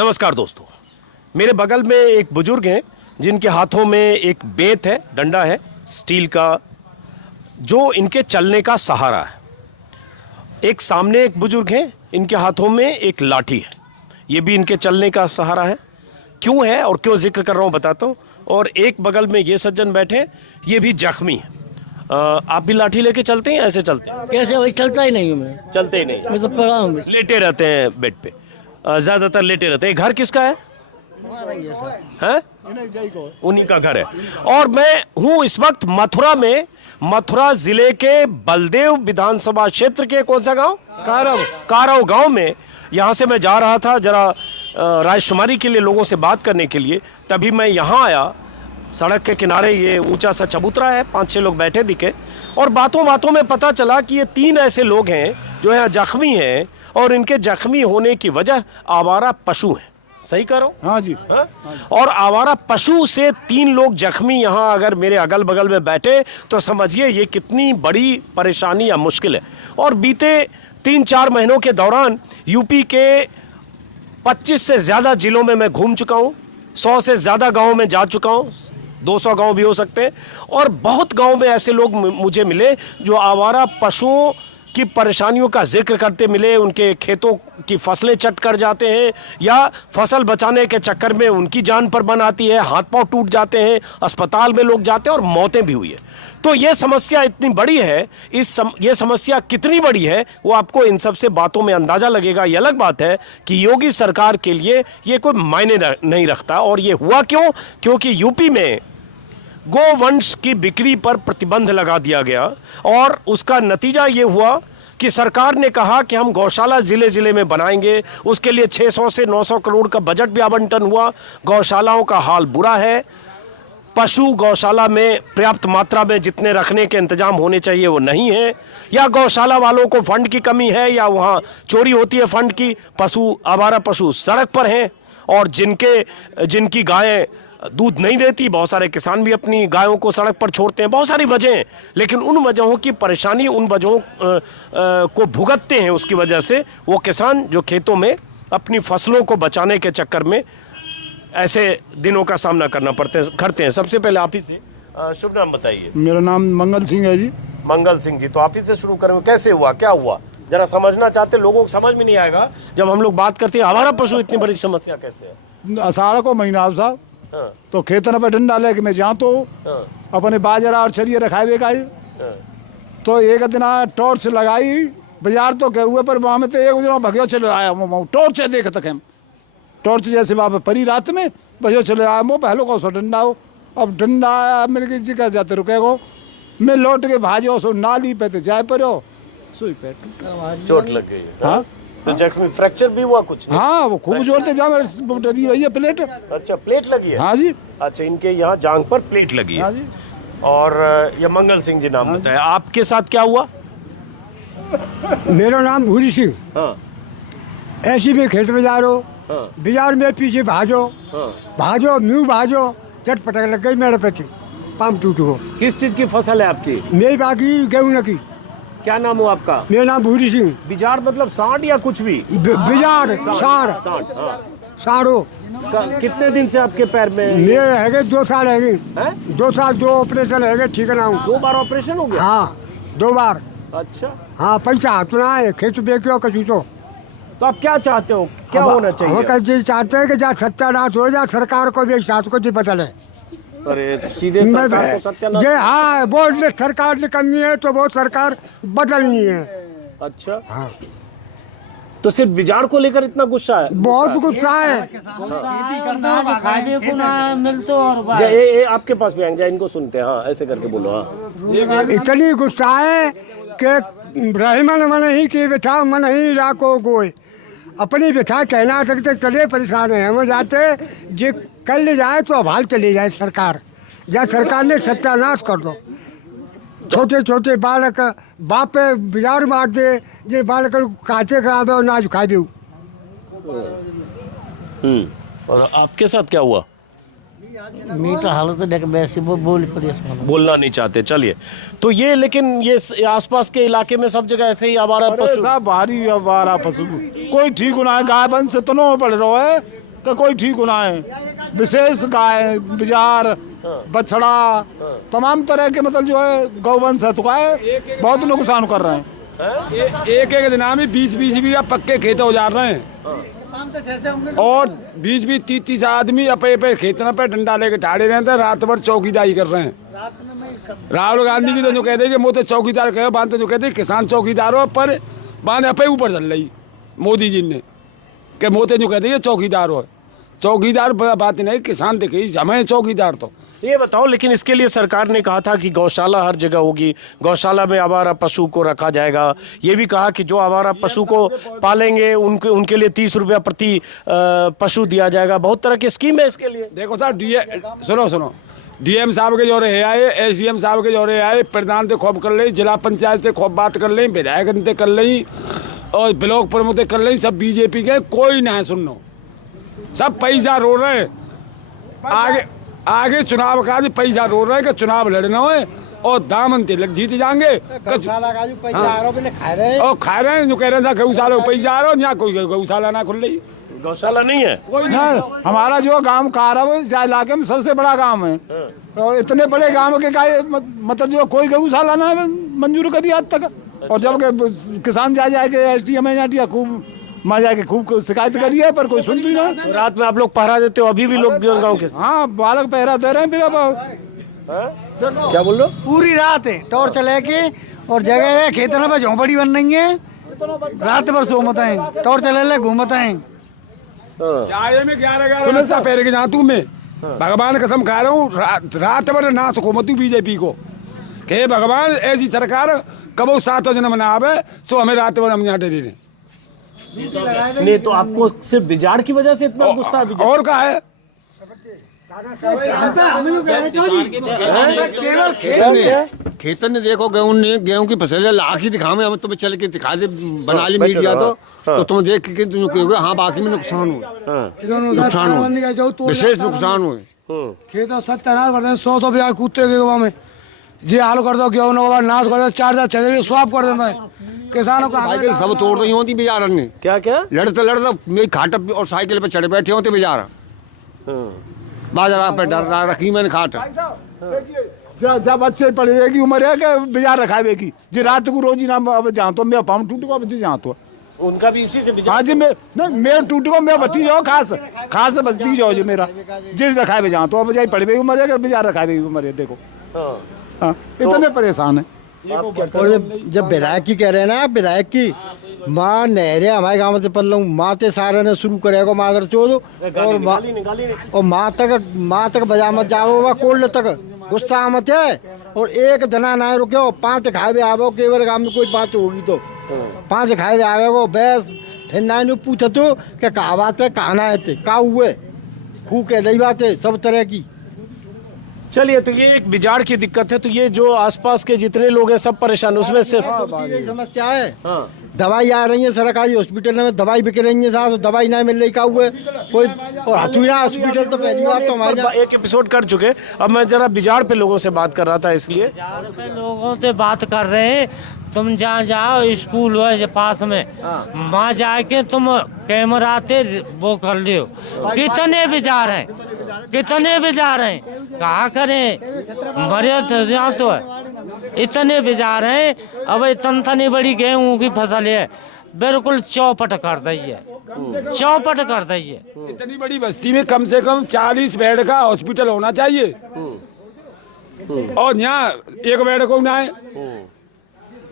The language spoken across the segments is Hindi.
नमस्कार दोस्तों, मेरे बगल में एक बुजुर्ग हैं जिनके हाथों में एक बेंत है, डंडा है स्टील का, जो इनके चलने का सहारा है। एक सामने एक बुजुर्ग हैं, इनके हाथों में एक लाठी है, ये भी इनके चलने का सहारा है। क्यों है और क्यों जिक्र कर रहा हूँ बताता हूँ। और एक बगल में ये सज्जन बैठे, ये भी जख्मी है। आप भी लाठी लेके चलते हैं, ऐसे चलते हैं? कैसे भाई, चलता ही नहीं हूँ मैं। चलते ही नहीं? मैं तो पड़ा हूँ, लेटे रहते हैं बेड पे, ज़्यादातर लेटे रहते हैं। घर किसका है? उन्हीं का घर है। और मैं हूँ इस वक्त मथुरा में, मथुरा जिले के बलदेव विधानसभा क्षेत्र के कौन सा गांव? कारव गांव में। यहाँ से मैं जा रहा था जरा रायशुमारी के लिए लोगों से बात करने के लिए, तभी मैं यहाँ आया। सड़क के किनारे ये ऊंचा सा चबूतरा है, 5-6 लोग बैठे दिखे और बातों बातों में पता चला कि ये 3 ऐसे लोग हैं जो यहाँ जख्मी हैं और इनके जख्मी होने की वजह आवारा पशु हैं। सही करो? हाँ जी। हाँ? और आवारा पशु से 3 लोग जख्मी यहाँ अगर मेरे अगल बगल में बैठे तो समझिए ये कितनी बड़ी परेशानी या मुश्किल है। और बीते 3-4 महीनों के दौरान यूपी के 25 से ज़्यादा जिलों में मैं घूम चुका हूँ, 100 से ज़्यादा गाँव में जा चुका हूँ, 200 गांव भी हो सकते हैं। और बहुत गांव में ऐसे लोग मुझे मिले जो आवारा पशुओं की परेशानियों का जिक्र करते मिले। उनके खेतों की फसलें चट कर जाते हैं या फसल बचाने के चक्कर में उनकी जान पर बन आती है, हाथ पांव टूट जाते हैं, अस्पताल में लोग जाते हैं और मौतें भी हुई है। तो ये समस्या इतनी बड़ी है, ये समस्या कितनी बड़ी है वो आपको इन सब से बातों में अंदाज़ा लगेगा। ये अलग बात है कि योगी सरकार के लिए ये कोई मायने नहीं रखता। और ये हुआ क्यों? क्योंकि यूपी में गोवंश की बिक्री पर प्रतिबंध लगा दिया गया और उसका नतीजा ये हुआ कि सरकार ने कहा कि हम गौशाला ज़िले ज़िले में बनाएंगे। उसके लिए 600 से 900 करोड़ का बजट भी आवंटन हुआ। गौशालाओं का हाल बुरा है। पशु गौशाला में पर्याप्त मात्रा में जितने रखने के इंतजाम होने चाहिए वो नहीं है, या गौशाला वालों को फंड की कमी है या वहाँ चोरी होती है फंड की। पशु, आवारा पशु सड़क पर हैं और जिनकी गायें दूध नहीं देती, बहुत सारे किसान भी अपनी गायों को सड़क पर छोड़ते हैं। बहुत सारी वजह हैं, लेकिन उन वजहों की परेशानी, उन वजहों को भुगतते हैं। उसकी वजह से वो किसान जो खेतों में अपनी फसलों को बचाने के चक्कर में ऐसे दिनों का सामना करते हैं। सबसे पहले आप ही से शुभ नाम बताइए। मेरा नाम मंगल सिंह है जी। मंगल सिंह जी, तो आप ही से शुरू करेंगे। कैसे हुआ, क्या हुआ, जरा समझना चाहते। लोगों को समझ में नहीं आएगा जब हम लोग बात करते हैं आवारा पशु इतनी बड़ी समस्या कैसे है। अषाढ़ को महीना साहब, तो खेतन पर डंडा लेके मैं जहाँ तो अपने बाजरा और छरिए रखाए बेकाई। तो एक दिन टॉर्च लगाई बाजार तो के हुए पर वहाँ में तो एक दिन भगो चले आया वो टॉर्च देख तक हम टॉर्च जैसे वहाँ पर परी रात में भगो चले आया वो पहलो को सो डंडा हो। अब डंडा आया मेरे जी का जाते रुके को मैं लौट के भाजो सो नाली पे तो जाए पर सुई पे चोट लग गई। हाँ, तो जख्मी, फ्रैक्चर भी हुआ कुछ? हाँ, वो खूब जोड़ते जा डरी हुई है प्लेट। अच्छा, प्लेट लगी है? हाँ जी। अच्छा, इनके यहाँ जांघ पर प्लेट लगी है। हाँ जी। और ये मंगल सिंह जी नाम बताया। आपके साथ क्या हुआ? मेरा नाम भूरी सिंह। हाँ। ऐसी में खेत में जा रहा हूँ। हाँ। बाजार में पीछे भाजो। हाँ। भाजो म्यू भाजो चट पटक लग गई मेरे पे, पंप टूट हो। किस चीज की फसल है आपकी? मेरी बाकी गेहूं न की। क्या नाम हो आपका? मेरा नाम भूरी सिंह। बिजार मतलब सांड या कुछ भी? बाजार साढ़ सांड। हाँ। साढ़ो। कितने दिन से आपके पैर में? मेरे है 2 साल है। 2 साल 2 ऑपरेशन है, ठीक ना। 2 बार ऑपरेशन हो गया? हाँ, 2 बार। अच्छा। हाँ, पैसा हाथ ना है, खेत बेचो कचू तो आप क्या चाहते हो, क्या होना चाहिए? हम कहीं चाहते हैं कि जहाँ सत्यानाश हो जाए, सरकार को भी एक साथ को जी बदले। अरे सीधे सरकार को सत्यानाश? हाँ, वो सरकार की कमी है तो वो सरकार बदलनी है। अच्छा। हाँ, तो सिर्फ बिजार को लेकर इतना गुस्सा है? बहुत गुस्सा है। ये आपके पास भी आएंगे, इनको सुनते हैं। हाँ, ऐसे करके बोलो। हाँ। इतनी गुस्सा है कि रहमन मन ही की बिठा मन ही राको गोय। अपनी बिठा कहना सकते चले परेशान है हम जाते जे कर ले जाए तो अभाल चली जाए सरकार। या सरकार ने सत्यानाश कर दो। छोटे छोटे बालक बाप पे बाजार मार दे, जे बालक काटे खावे और नाच खाए भी। और आपके साथ क्या हुआ? मेरी हालत देख वैसे बोलना नहीं चाहते। चलिए, तो ये लेकिन ये आसपास के इलाके में सब जगह ऐसे ही आवारा पशु? सब भारी आवारा पशु कोई ठीक होना है। गाय बंद से तो पड़ रहा है का कोई ठीक होना है। विशेष गाय, बिजार, बछड़ा, तमाम तरह के मतलब जो है गौवंश है तो गाय बहुत नुकसान कर रहे हैं। एक एक दिन में 20-20 बीघा पक्के खेत हो जा रहे हैं और 20-20 30-30 आदमी अपने खेत पे डंडा लेके ठाड़े रहते हैं, रात भर चौकीदारी कर रहे हैं। राहुल गांधी की तो जो कहते हैं कि मोदी चौकीदार कहे, बांध तो जो कहते हैं किसान चौकीदार हो, पर बांध अपने ऊपर चल रही मोदी जी ने कि मोदी जो कहते हैं चौकीदार हो। चौकीदार बात नहीं, किसान देखे हमें चौकीदार। तो ये बताओ, लेकिन इसके लिए सरकार ने कहा था कि गौशाला हर जगह होगी, गौशाला में आवारा पशु को रखा जाएगा। ये भी कहा कि जो आवारा पशु को पालेंगे उनके लिए 30 रुपया प्रति पशु दिया जाएगा। बहुत तरह की स्कीम है इसके लिए। देखो सर, सुनो डीएम साहब के जोरे है आए, एसडीएम साहब के जोरे आए, प्रधान से खूब कर ली, जिला पंचायत से खूब बात कर ली, विधायक से कर ली और ब्लॉक प्रमुख से कर ली, सब बीजेपी के, कोई ना है सुनो, सब पैसा रो रहे। आगे चुनाव का पैसा रो रहे कि चुनाव लड़ना है और दामन ते लग जीत जाएंगे। और खा रहे हैं जो कह रहे हैं गौशाला पैसा आ रहा है, यहाँ कोई गौशाला ना खुल रही, गौशाला नहीं है कोई नहीं। हमारा जो गांव कारव इलाके में सबसे बड़ा गांव है और इतने बड़े गांव के गाय मतलब जो कोई गौशाला ना मंजूर करी आज तक। और जब किसान जाए के एसडीएम है खूब मजा के खूब शिकायत करी है पर कोई सुनती ना। तो रात में आप लोग पहरा देते हो, अभी भी लोग गाँव के? हाँ, बालक पहरा दे रहे हैं। फिर क्या बोल लो? पूरी रात है टॉर्च लेके और जगह है खेतों में झोंपड़ी बन रही है, रात भर सो मत है, टॉर्च ले घूमत है। चाय में 11 पैर के जातू में भगवान कसम खा रहा हूँ, रात भर ना सको मत बीजेपी को के भगवान ऐसी सरकार कब 7 जन्म ना आवे, सो हमें रात भर हम यहाँ डरे रहे। नहीं तो आपको सिर्फ बिजाड़ की वजह से इतना गुस्सा है? और क्या है? खेतन ने देखो गेहूं की फसल लाखी दिखावे, हम तुम्हें चल के दिखा दे, बना ली मीडिया तो तुम देख के तुम कहोगे हाँ बाकी में नुकसान हुआ, विशेष नुकसान हुए। खेत 70-100 बिहार कूदते गाँव में जी हाल कर दो, गेहूं नाश कर दो, 4 स्वाप कर देता है किसानों का। साइकिल सब तोड़ रही होती बेचारा ने, क्या लड़ते मेरी खाट और साइकिल पे चढ़े बैठे होते बेचारा, बाजार पे डर रखी मैंने खाट। जब बच्चे पढ़े की उम्र है कि बाजार रखावे की जी रात को रोजी ना अब जहाँ तो मैं पाँव टूट गया बच्चे जहाँ तो उनका भी इसी से बिजाड़। हाँ जी, मैं टूट गया, मैं बती जाओ खास बती जाओ जी मेरा जिस रखावे जहाँ तो अब जाए पढ़े उम्र है कि बाजार रखावे की उम्र है। देखो हाँ, इतने परेशान है। और जब विधायक की कह रहे हैं ना, विधायक की माँ नहरे हमारे गाँव से पल रहा हूँ, माँ ते सारे ने शुरू करेगा मादर चोद और माँ तक बजा मत जाओ कोल्ड तक गुस्सा मत है। और एक जना ना रुके 5 खाए भी आवो, केवल गाँव में कोई बात होगी तो 5 खाए भी आवेगो बस फिर ना पूछो तो क्या कहा बात है, कहना है थे का हुए खूब कह दही बात है सब तरह की। चलिए, तो ये एक बिजाड़ की दिक्कत है, तो ये जो आसपास के जितने लोग हैं सब परेशान, उसमें सिर्फ यही समस्या है। दवाई आ रही है सरकारी हॉस्पिटल में, दवाई बिक रही है साहब, दवाई नहीं मिल रही का हुए कोई। और हथुआ हॉस्पिटल तो पहली बात तो हमारे एक एपिसोड कर चुके, अब मैं जरा बिजाड़ पे लोगों से बात कर रहा था, इसलिए लोगों से बात कर रहे हैं। तुम जहाँ जाओ स्कूल है पास में, वहाँ जाके तुम कैमरा से वो कर लियो, कितने बिजार हैं, कितने बिजार हैं, कहा करें मरे तो है, इतने बिजार हैं। अब इतनी बड़ी गेहूं की फसल है, बिल्कुल चौपट कर दी है, चौपट कर दी है। इतनी बड़ी बस्ती में कम से कम 40 बेड का हॉस्पिटल होना चाहिए और यहाँ 1 बेड को ना है,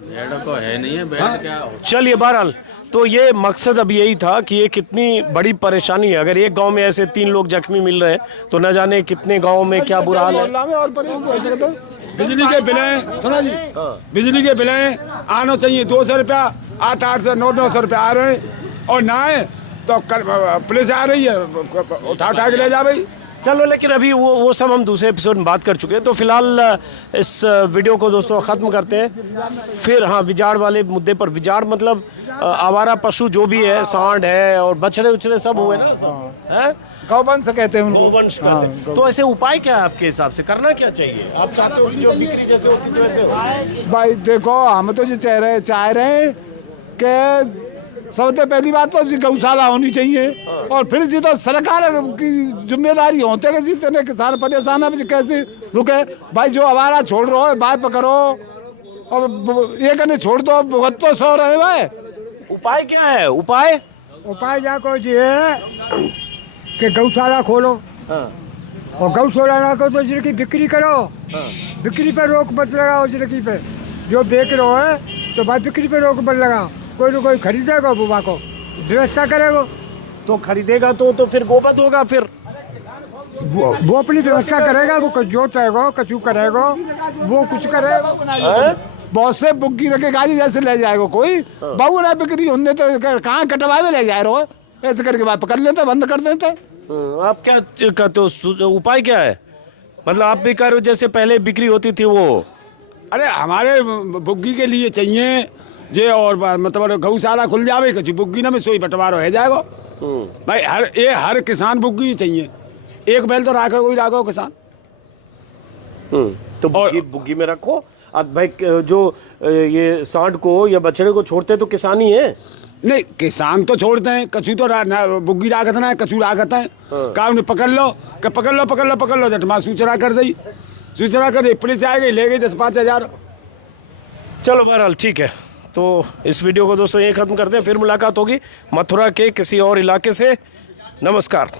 बेड तो है नहीं है, बेड क्या। चलिए, बहरहाल तो ये मकसद अब यही था कि ये कितनी बड़ी परेशानी है। अगर एक गांव में ऐसे 3 लोग जख्मी मिल रहे हैं तो न जाने कितने गांव में क्या बुरा हाल है। बिजली के बिलें सुना जी, बिजली के बिलें आना चाहिए 200 रुपया, 800 900 रुपया आ रहे हैं और ना है तो पुलिस आ रही है उठा के ले जा भाई। चलो, लेकिन अभी वो सब हम दूसरे एपिसोड में बात कर चुके हैं, तो फिलहाल इस वीडियो को दोस्तों ख़त्म करते हैं। फिर हाँ, बिजाड़ वाले मुद्दे पर, बिजाड़ मतलब आवारा पशु जो भी है, सांड है और बछड़े उछड़े सब हुए ना, है गौवंश कहते हैं उनको, गौवंश कहते हैं। तो ऐसे उपाय क्या है आपके हिसाब से, करना क्या चाहिए? आप चाहते हो कि जो बिक्री जैसे होती है वैसे हो? भाई देखो, हम तो चाह रहे हैं कि सबसे पहली बात तो जी गौशाला होनी चाहिए, और फिर जी तो सरकार की जिम्मेदारी होते कि जी तेने किसान परेशान है, कैसे रुके भाई, जो आवारा छोड़ रहे हो भाई पकड़ो, और एक ने छोड़ दो, बहुत तो सो रहे भाई। उपाय क्या है? उपाय उपाय जाको जी है कि गौशाला खोलो, और गौशाला ना करो तो जिनकी बिक्री करो, बिक्री पे रोक मत लगाओ, जिनकी पे जो बेच रहे हो तो भाई बिक्री पे रोक मत लगाओ, कोई ना कोई खरीदेगा बुबा को व्यवस्था करेगा, तो खरीदेगा तो फिर गोबत होगा, फिर वो अपनी व्यवस्था करेगा, वो जोतेगा कचू करेगा, वो कुछ करेगा। बहुत से बुग्गी रखे गाजी जैसे ले जाएगा कोई, बाबू ना बिक्री होने तो कहाँ कटवावे ले जा रहे हो, ऐसे करके बात पकड़ लेते बंद कर देते। आप क्या कहते हो, उपाय क्या है? मतलब आप भी कह रहे हो जैसे पहले बिक्री होती थी वो? अरे हमारे बुग्गी के लिए चाहिए जे, और मतलब गौशाला खुल जावे कछु बुग्गी ना में सोई बंटवारा हो जाएगा भाई। हर किसान बुग्गी चाहिए, एक बैल तो राखो कोई राखो किसान। तो बुग्गी में रखो। अब भाई जो ये सांड को या बछड़े को छोड़ते तो किसान ही है? नहीं, किसान तो छोड़ते हैं, कछु तो बुग्गी राखत ना है, कछु राखत है। काम ने पकड़ लो कि पकड़ लो जटमा सूचना कर दी, सूचना कर दी, पुलिस आ गई ले गई 10-5 हज़ार। चलो बहरहाल ठीक है, तो इस वीडियो को दोस्तों यहीं ख़त्म करते हैं, फिर मुलाकात होगी मथुरा के किसी और इलाके से। नमस्कार।